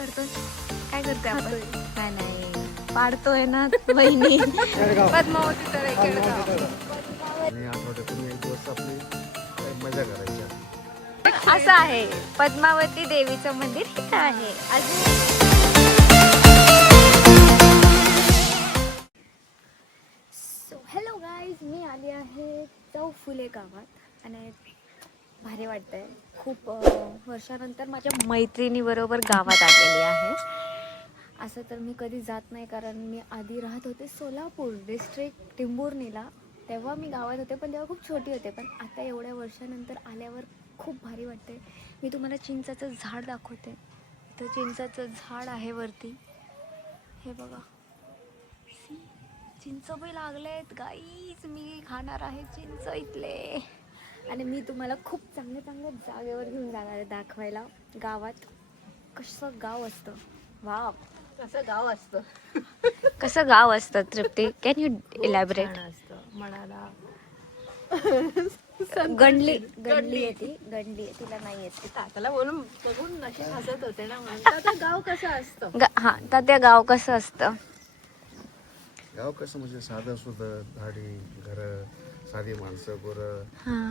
करतोय? काय करतोय आपण? काय नाही, पाडतोय ना वहिनी. पद्मावती तळे केडगाव. आणि आठवड्यातून एक दिवस आपली मजा करायची. असं आहे, पद्मावती देवीचं मंदिर इथं आहे. सो हॅलो गाईज, मी आली आहे चौफुले गावात आणि भारी वाटतंय. खूप वर्षानंतर माझ्या मैत्रिणीबरोबर गावात आलेली आहे. असं तर मी कधी जात नाही, कारण मी आधी राहत होते सोलापूर डिस्ट्रिक्ट टिंबुर्णीला. तेव्हा मी गावात होते, पण तेव्हा खूप छोटी होते. पण आता एवढ्या वर्षानंतर आल्यावर खूप भारी वाटते. मी तुम्हाला चिंचाचं झाड दाखवते. इथं चिंचाचं झाड आहे वरती, हे बघा. चिंच बी लागलेत गाईज. मी खाणार आहे चिंच इथले. आणि मी तुम्हाला खूप चांगल्या चांगल्या जागेवर घेऊन जाणार आहे दाखवायला. गावात कसं गाव असतं. वाव, कसं गाव असतं. कसं गाव असतं तृप्ती? Can you elaborate? म्हणाला गंडली गंडली आहे ती, गंडली आहे, तिला नाही येत. तात्याला बोलून बघून नशी हसत होते ना, म्हणतात गाव कसं असतं. हा, तात्या गाव कसं असतं? गाव कसं म्हणजे साधं सुधं, झाडी, घर, साधी माणसं, गुरं. हा,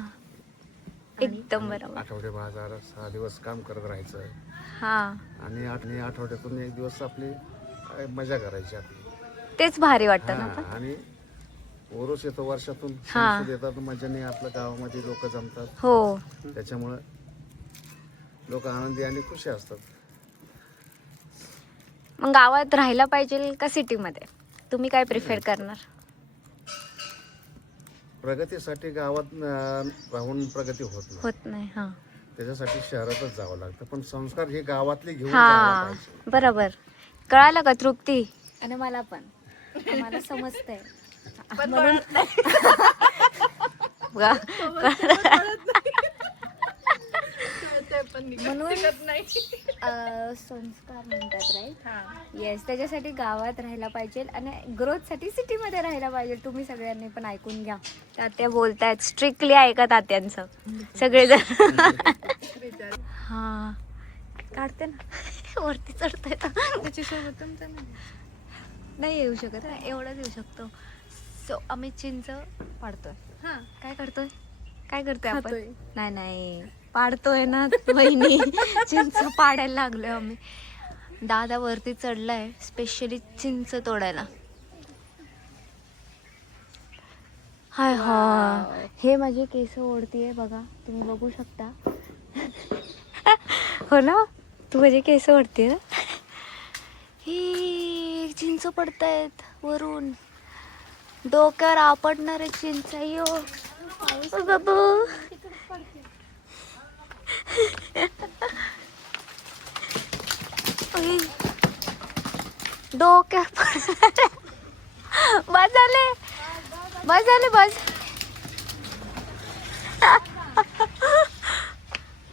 एकदम बरोबर. आठवडे बाजार 6 दिवस काम करत राहायचं. हा, आणि आठवड्यातून एक दिवस आपली मजा करायची आपली. तेच भारी वाटतं ना. हा, आणि ओरोस येतो वर्षातून, हा. सणसूद येतात, मजाने आपल्या गावामध्ये लोक जमतात. हो, त्याच्यामुळं लोक आनंदी आणि खुशी असतात. मग गावात राहायला पाहिजे का सिटीमध्ये? तुम्ही काय प्रिफर करणार? प्रगतीसाठी गावात राहून प्रगती होत नाही. हा त्याच्यासाठी शहरातच जावं लागतं. पण संस्कार हे गावातले घेऊन जायला हा, पाहिजे. बरोबर. कळालं का तृप्ती? आणि मला पण, मला समजतंय. म्हणून संस्कार म्हणतात, राईट? येस, त्याच्यासाठी गावात राहायला पाहिजे आणि ग्रोथसाठी सिटीमध्ये राहायला पाहिजे. तुम्ही सगळ्यांनी पण ऐकून घ्या. तात्या बोलतायत, स्ट्रिक्टली ऐका तात्यांचं सगळेजण. हा, काढते ना, वरती चढतोय त्याच्यासोबत. नाही येऊ शकत ना, एवढंच येऊ शकतो. सो आम्ही चिंच पाडतोय. हा, काय करतोय? काय करतोय आपण? नाही नाही, पाडतोय ना वहिनी. चिंच पाडायला लागलोय आम्ही. दादा वरती चढलाय स्पेशली चिंच तोडायला. हाय हा, हे माझे केस ओढतीये बघा, तुम्ही बघू शकता. हो ना, तू माझे केस ओढतीये ना. ही चिंच पडतायत वरून, डोक्यावर आपडणारे चिंच. यो बाबू, डोक्यावर बस झाले, बस झाले, बस.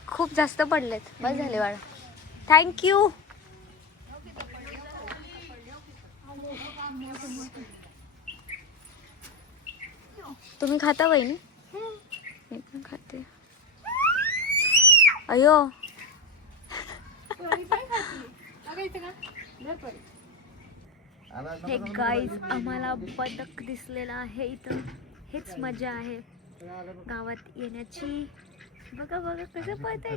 खूप जास्त पडलेत, बस झाले बाळा. थँक्यू. तुम्ही खाता वहिनी? मी पण खाते. अयो, हे गाईज, आम्हाला बदक दिसलेला आहे इथं. हेच मजा आहे गावात येण्याची. बघा बघा कसं पळतंय.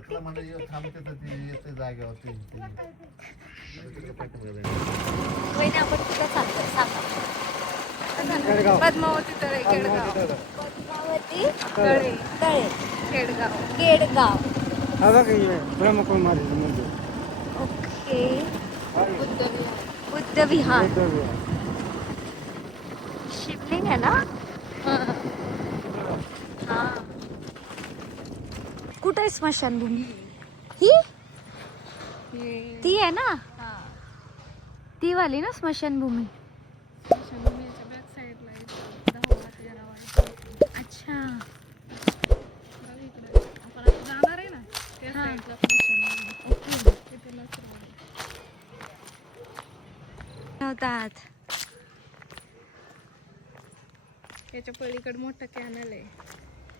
वहिनी, आपण कुठं चालतोय सांगा? पद्मावती तळे केडगाव. पद्मावती तळे केडगाव. केडगाव, ब्रह्मकुमारी मंदिर. ओके. बुद्ध विहार. शिवलिंग आहे ना? हा. कुठे आहे स्मशानभूमी? ही ती आहे ना, ती वाली ना स्मशानभूमी. अच्छा, होतात. याच्या पलीकडे मोठं कॅनल आहे.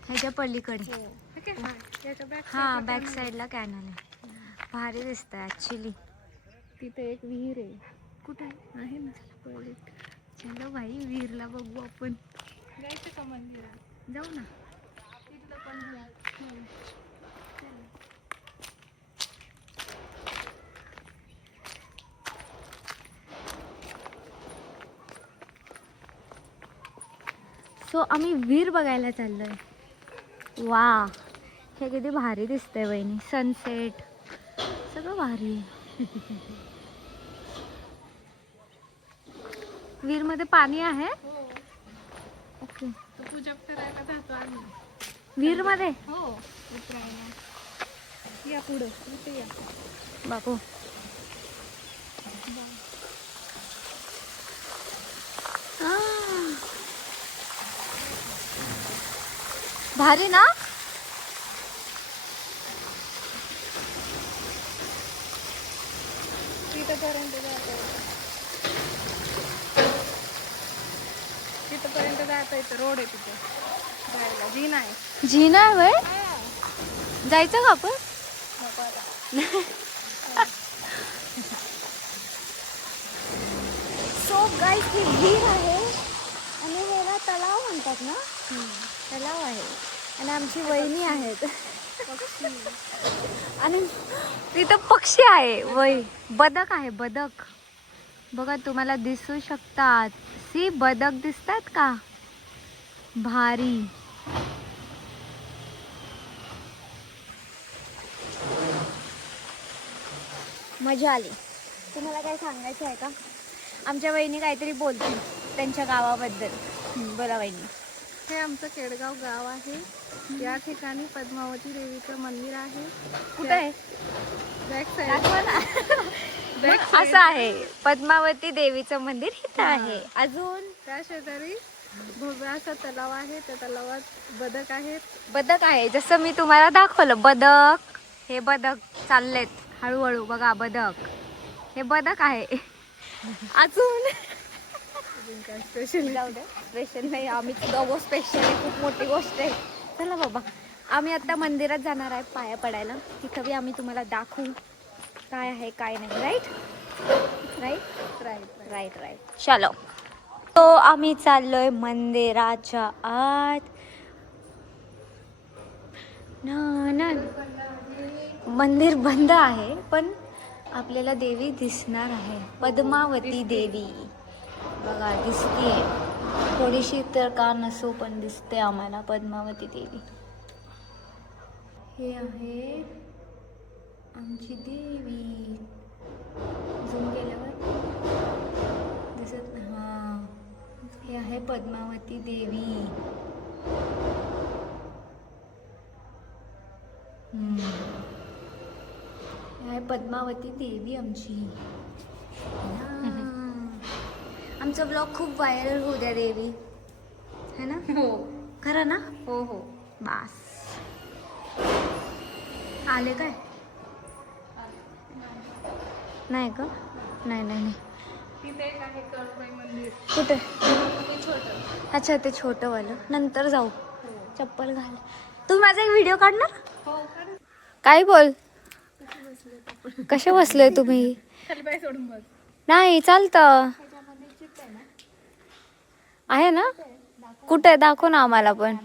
ह्याच्या पलीकडे याच्या बॅक हा, बॅक साईडला कॅनल आहे. भारी दिसतंय ऍक्च्युली. तिथे एक विहीर आहे. कुठे आहे ना पहिले. चलो भाई विहीरला बघू आपण. जायचं का मंदिरात? जाऊ ना. तिथलं पण आहे. सो आम्ही विहीर बघायला चाललोय. वा, हे किती भारी दिसतंय वहिनी. सनसेट सगळं भारी आहे. विहीर मध्ये पाणी आहे. हो. ओके. तो पूजा करायला जातो आम्ही. विहीर मध्ये हो, उतरायला. या पुढं इथे या. बापू. भारी ना. तिथपर्यंत जाता येतं. तिथपर्यंत जाता येतं. रोड आहे तिथे जायला. जीन आहे. जिना आहे वय. जायचं का आपण. नको आता. सो गाईस ही विहीर आहे आणि ह्याला तलाव म्हणतात ना. तलाव आहे आणि आमची वहिनी आहेत आणि तिथं पक्षी आहे. बदक आहे. बदक बघा, तुम्हाला दिसू शकतात. सी बदक दिसतात का. भारी. मजा आली. तुम्हाला काय सांगायचं आहे का. आमच्या वहिनी काहीतरी बोलतील त्यांच्या गावाबद्दल. बोला वहिनी. हे आमचं केडगाव गाव आहे. या ठिकाणी पद्मावती देवीचं मंदिर आहे. कुठं आहे. Back side. दाखवा ना. असं आहे पद्मावती देवीचं मंदिर इथं आहे. अजून त्या शेजारी भव्य असा तलाव आहे. त्या तलावात बदक आहेत. बदक आहे. जसं मी तुम्हाला दाखवलं बदक. हे बदक चाललेत हळूहळू. बघा बदक. हे बदक आहे. अजून काय स्पेशल. जाऊ दे. स्पेशल नाही. आम्ही दोघं स्पेशल आहे. खूप मोठी गोष्ट आहे. चला बाबा, आम्ही आता मंदिरात जाणार आहे पाया पडायला. तिथं बी आम्ही तुम्हाला दाखवू काय आहे काय नाही. Right right right. Right right. चलो. तो आम्ही चाललोय मंदिराच्या आत. ना ना, मंदिर बंद आहे पण आपल्याला देवी दिसणार आहे. पद्मावती देवी बघा दिसतीये. थोडीशी तर का नसो पण दिसते आम्हाला पद्मावती देवी. हे आहे आमची देवी. झूम केल्यावर दिसत. हा, हे आहे पद्मावती देवी. हे आहे पद्मावती देवी आमची. आमचा ब्लॉग खूप व्हायरल होऊ द्या देवी, है ना. हो खरं ना. हो हो. बास. आले काय. नाही का. नाही नाही नाही. तिथे एक आहे कळूबाई मंदिर. कुठे. ते छोटं. अच्छा ते छोटंवालं. नंतर जाऊ. चप्पल घाल. तुम्ही माझा एक व्हिडिओ काढणार. हो खरं. काय बोल. कसे बसले तुम्ही. खाली पाय सोडून बस. नाही चालतं. आहे ना. कुठे दाखव ना आम्हाला पण.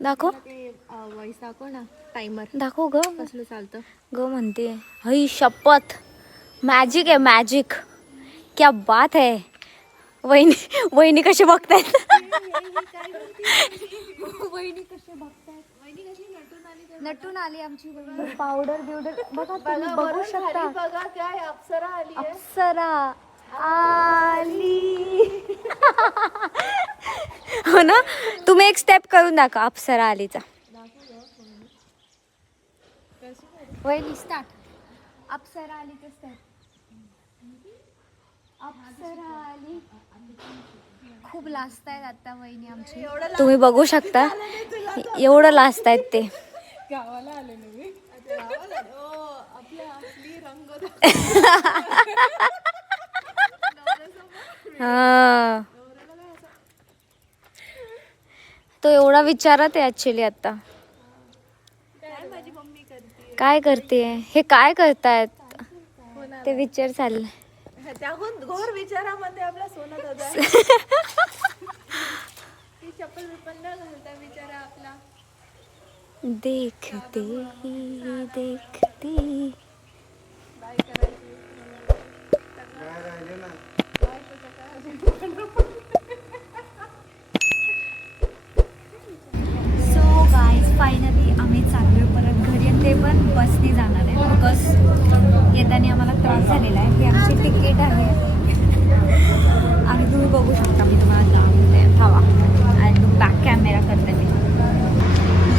दाखव. ते वॉइस दाखव ना. टाइमर दाखव ग. कसलं चालतं. ग म्हणते. हई शपथ. मॅजिक आहे मॅजिक. क्या बात है. वहिनी वहिनी कसे बघतायत. वहिनी कसे बघतायत. नटून आली आमची वहिनी. पावडर बिवडर बघा तुम्ही बघू शकता. बघा काय अप्सरा आली आहे. अप्सरा आली. हो ना. तुम्ही एक स्टेप करून दाखवा अप्सरा आलीचा. वहिनी स्टार्ट. अप्सरा आलीचा स्टेप. अप्सरा आली. खूप लाजतायत आता वहिनी आमची. तुम्ही बघू शकता एवढं लाजतायत ते. गावाला आले ना मी. आपल्या असली रंग. हा, तो एवढा विचारत आहे ऍक्च्युली आता. काय माझी मम्मी करते. काय करते. हे काय करतायत. ते विचार चालले. त्याहून घोर विचारामध्ये आपला सोना दादा ती चप्पल बिप्पल न घालता विचारा आपला देखते ही देखते. बाय करायची सो गाईज फायनली आम्ही चाललोय परत घरी आणि ते पण बसने जाणार आहे बिकॉज येताना आम्हाला त्रास झालेला आहे. ही आमची तिकीट आहे आणि तुम्ही बघू शकता मी तुम्हाला दाखवते हवा आणि तू बॅक कॅमेरा करते मी.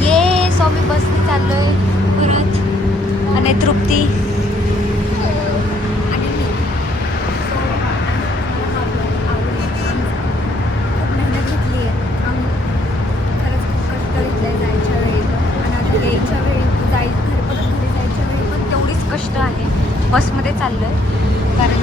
ये सो आम्ही बसने चाललोय परत आणि तृप्ती आणि मी. खूप मेहनत घेतली आहे आम्ही खरंच खूप कष्ट घेतले जायच्या वेळी आणि आता यायच्या वेळी परत घरी जायच्या वेळी पण तेवढीच कष्ट आहे. बसमध्ये चाललो आहे कारण